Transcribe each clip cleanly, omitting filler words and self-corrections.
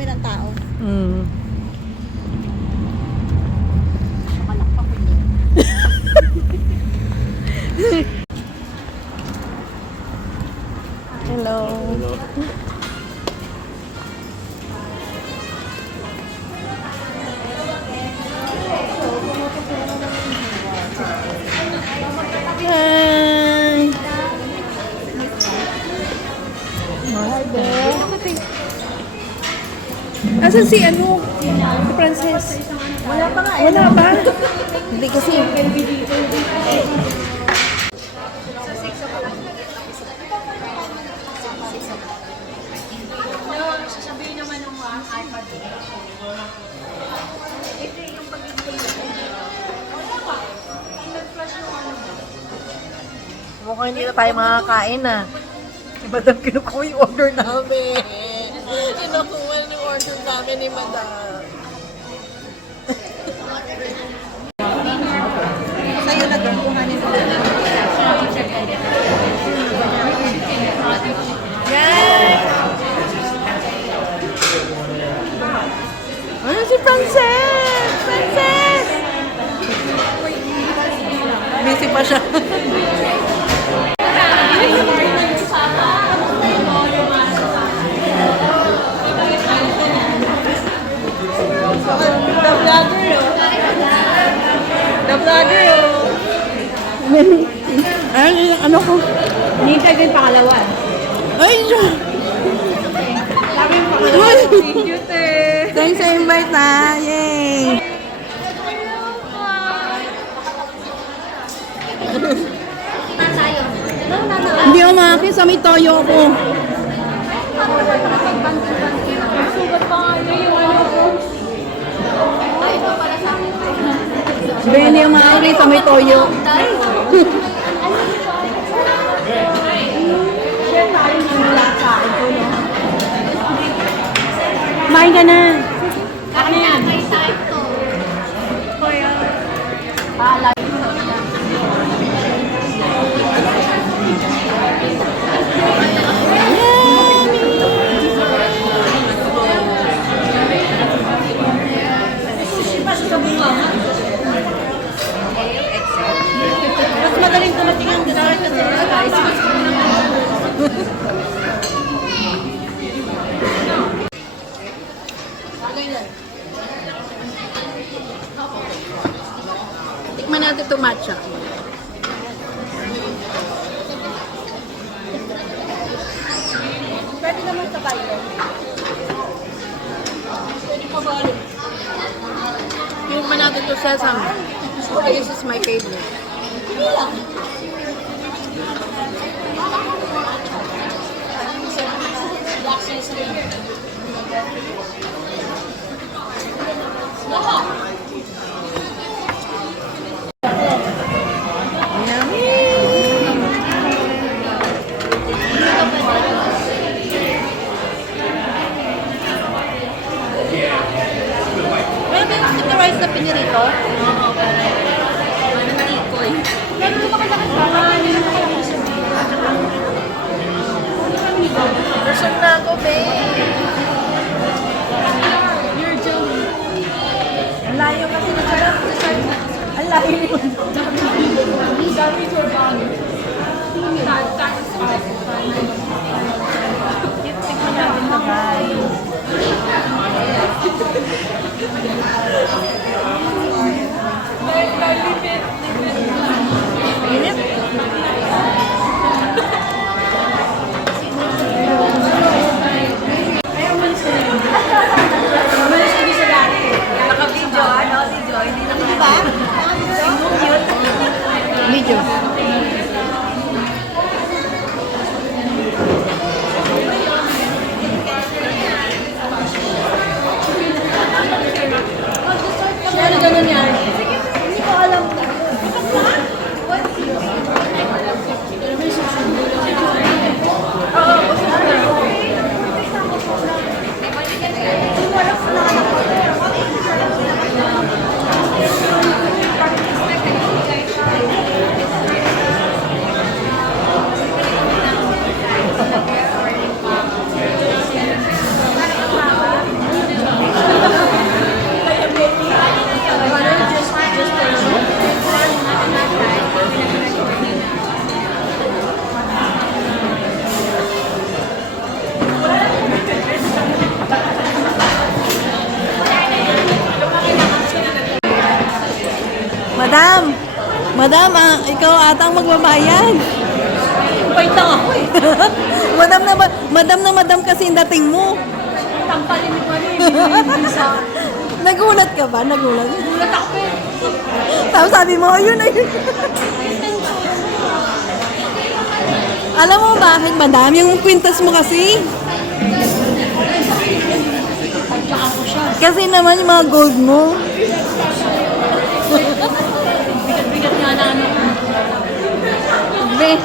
kami ng tao. Mm. Makalakpak ko yun. Hello. Hi. Asan si ano? Si Frances? Wala pa nga. Wala ba? Hindi kasi. Sasabihin naman ng mga iPad. Ito yung pagiging Mukhang hindi na tayo makakain ah. Si Madam kinukuha yung order namin. Kinukuha yung order namin ni Madam. sa'yo na doon kuhanin mo. Ano si Frances? Frances! Busy pa siya. The vlogger oh. The vlogger oh. Ano ko? Hinihintay ko yung pangalawa. Ay, siya! Sabi yung pangalawa. Thank you, te. Thanks sa invite na! Yay! Hindi ako makakit sa may toyo ko. Sugat pa nga yung ano ko. Ay, ito para sa akin. Hindi, hindi ako makakit sa may toyo. Kumain ka na. Kami may type to. Mas madaling tumating ang dessert kasi guys. Tikman natin ito matcha. Pwede naman sa bayo. Pwede pa ba ulit? Tikman natin ito sesame. This is my favorite. Pwede yung sticker rice na pinirito? Manatikoy. Meron naman Madam, ikaw ata ang magbabayad. Bait lang ako eh. madam kasi yung dating mo. Tampalin mo ano eh. Nagulat ka ba? Nagulat? Gulat ako eh. Tapos sabi mo, ayun. Alam mo bakit, madam? Yung kwintas mo kasi. Kasi naman yung mga gold mo. Bigat-bigat nga na ano. Be,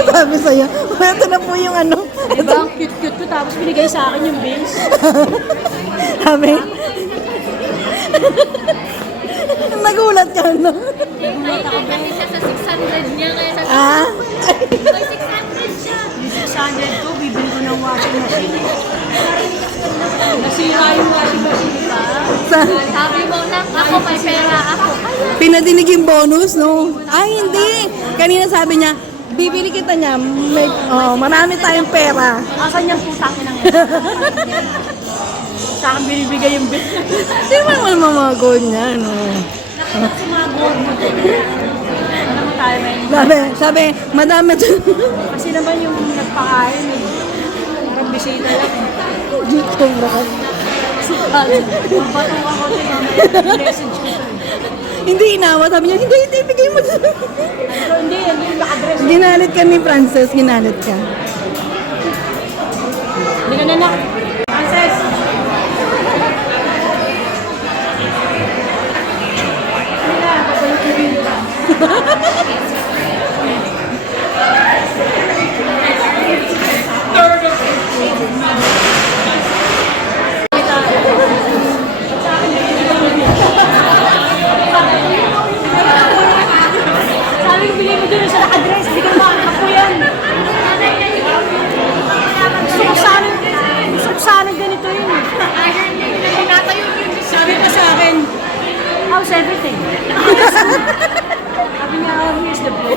sabi sa'yo, ito na po yung ano. Diba, ang cute-cute ko tapos binigay sa akin yung bills. Sabi, nagulat ka, no? Nagulat ako kasi siya sa 600 niya, kaya sa Ah? may 600 siya. Yung 600 ko, bibili ko ng washing machine. Nasira yung washing machine pa. Sabi mo na, ako may pera ako. Pinadinig yung bonus, no? Ay, hindi. Kanina sabi niya, bibili kita niya, marami tayong pera. Asan yung putang inang yan? Sa akin binibigay yung bill. Hindi naman mga gold niya, no? Kasi mga gold mo. Alam mo tayo may Sabi, madami dyan. kasi naman yung nagpakain eh. Parang bisita lang. Dito, bro. Batong ako din mamaya. Message ko. Hindi inawa, sabi niya, hindi, bigay mo dyan. Pero hindi, naka-address. Ginalit ka ni Frances, ginalit ka. Hindi ka na na. Frances! Hindi na, papalit yung bill. Sabi ko, bigay mo dun sa naka-address. Hindi ka makakapo yan. Gusto ko sana ganito yun. Sabi pa sa akin, how's everything? Sabi nga, here's the bill.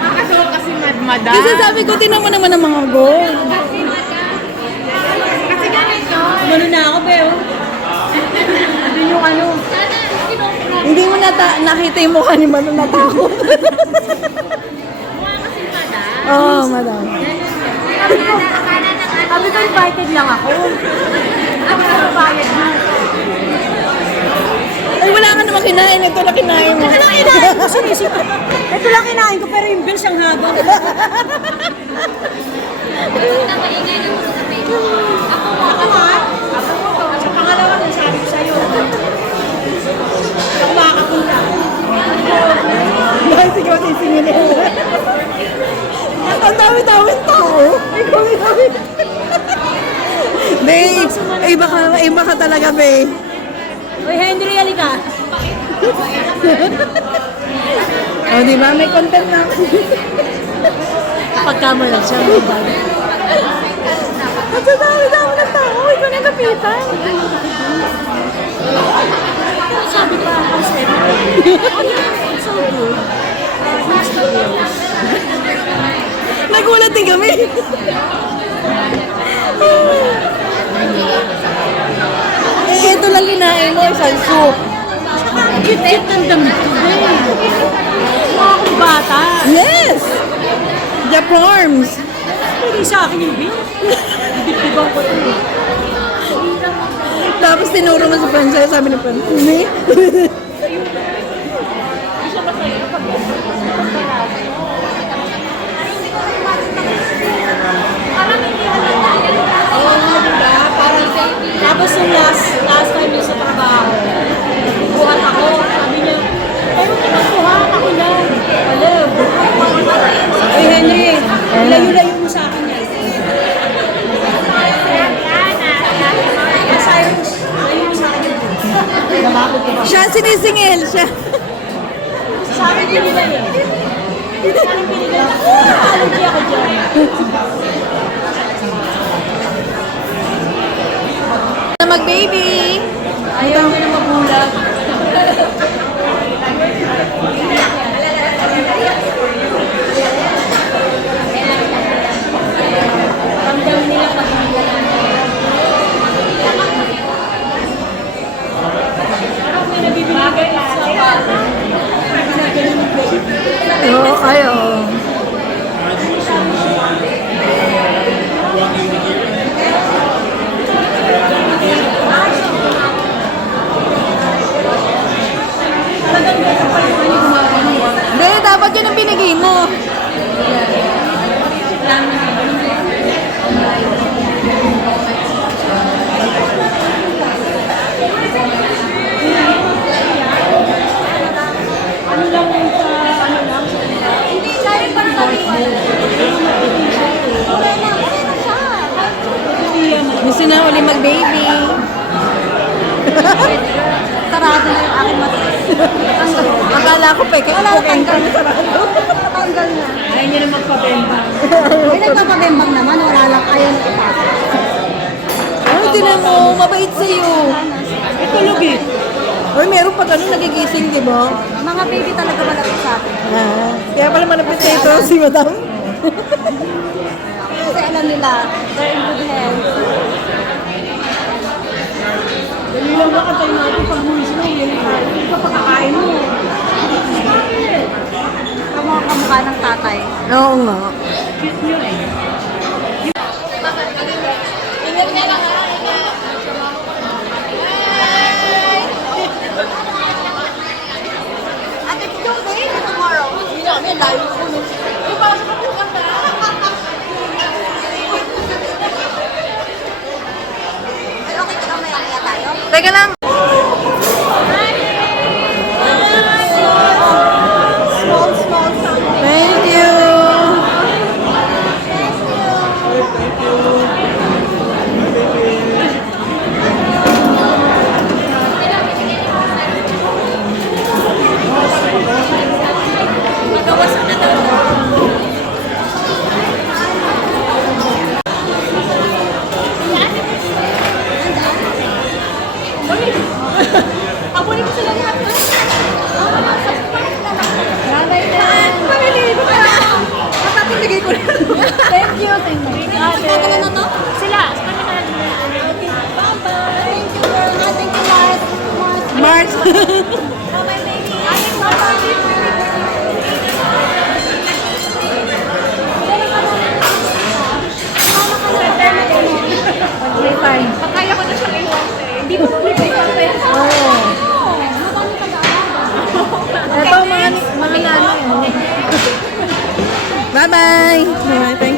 Nakakatawa kasi madam. Kasi sabi ko, tinan mo naman ang mga gold. Kasi ganito. Ano na ako, Beo? Hindi yung ano. Sana, kinokuro. Hindi mo nakita yung mukha ni Madam natakot. Mukha kasi madam. Oo, madam. Sabi ko, invited lang ako. Ako na mabayad mo. Ay, wala ka naman kinain. Ito na kinain mo. Ito lang kinain ko, sinisip ko. Ito lang kinain ko, pero yung bills ang habang. Na maingay na mo sa Facebook. Ako ha? Sa pangalawa, nasabi ko sa'yo. Ako makakapunta. Dahil sigaw sisingin mo. Ang dami-daming tao. Ikaw, dami. Be, iba ka talaga, Be. Uy, Henry, halika. O, di ba? May content na. Pagkamala siya, may bag. Ang dami-dami ng tao. Ikaw na kapitan. Sabi pa, how's everything? So good. What's the bills? Nagulat din kami. Ito lang kinain mo, isang soup. Ang cute-cute ng damit ko, babe. Mukha akong bata. Yes! The forms. Hindi sa akin yung bill. Dibdibang ko ito. Tapos tinuro mo sa Francesca, sabi ni Francesca, hindi. Tapos yung last time yun sa trabaho, buhat ako. Sabi niya, pero pinagbuhat ako lang. Alam. Ay, Henry, layo-layo mo sa akin yan. Cyrus, layo mo sa akin yan. Namakot ko ba? Siya sinisingil, siya. Sa akin binigay eh. Sa akin binigay. Allergy ako dyan. Mag-baby. Ayaw ko na magulat. Ramdam nila pag hindi ka namin. Parang may nabibigay sa bata. Oo, ay, oo. Hindi, dapat yun ang binigay mo. Ano lang yung sa, ano lang, Hindi, kaya pa rin kami. Okay na siya. Gusto na uli mag-baby. Sarado na yung aking mata. Akala ko peke. Wala na tanggal na sarado. Tanggal na. ayaw niya na magpabembang. Ay, nagpapabembang naman. Wala lang. Ayaw na ipasok. Ay, tinan mo. Mabait sa'yo. Ito lugi. Uy, meron pa ganun nagigising, di ba? Mga baby talaga malapit sa atin. Ah, kaya pala manapit sa ito si madam. Kasi alam nila, they're in good hands. Dali lang ba katay natin pag buwis mo, yun tayo. Ito pa pagkakain mo. Kamukha ng tatay. Oo nga. Cute yun eh. Ate, yung day tomorrow. Hindi namin live ko. Ipasok ko yung kanta. Ay, okay ka lang maya tayo? Teka lang. Small sound. Thank you. Abunin ko sila lahat. Nanay na. Pamili ko na. Matatindigay ko na. Thank you. Thank you. Magkakala na to? Sila. Bye-bye. Thank you, girl. Thank you, Mars. Mars. Bye-bye, baby. Okay, fine. Kaya ko na siya ngayon. Hindi mo bibigay pa rin. Oo. Madami pag-aaral. Ito, mga nanay. Bye-bye. Bye-bye.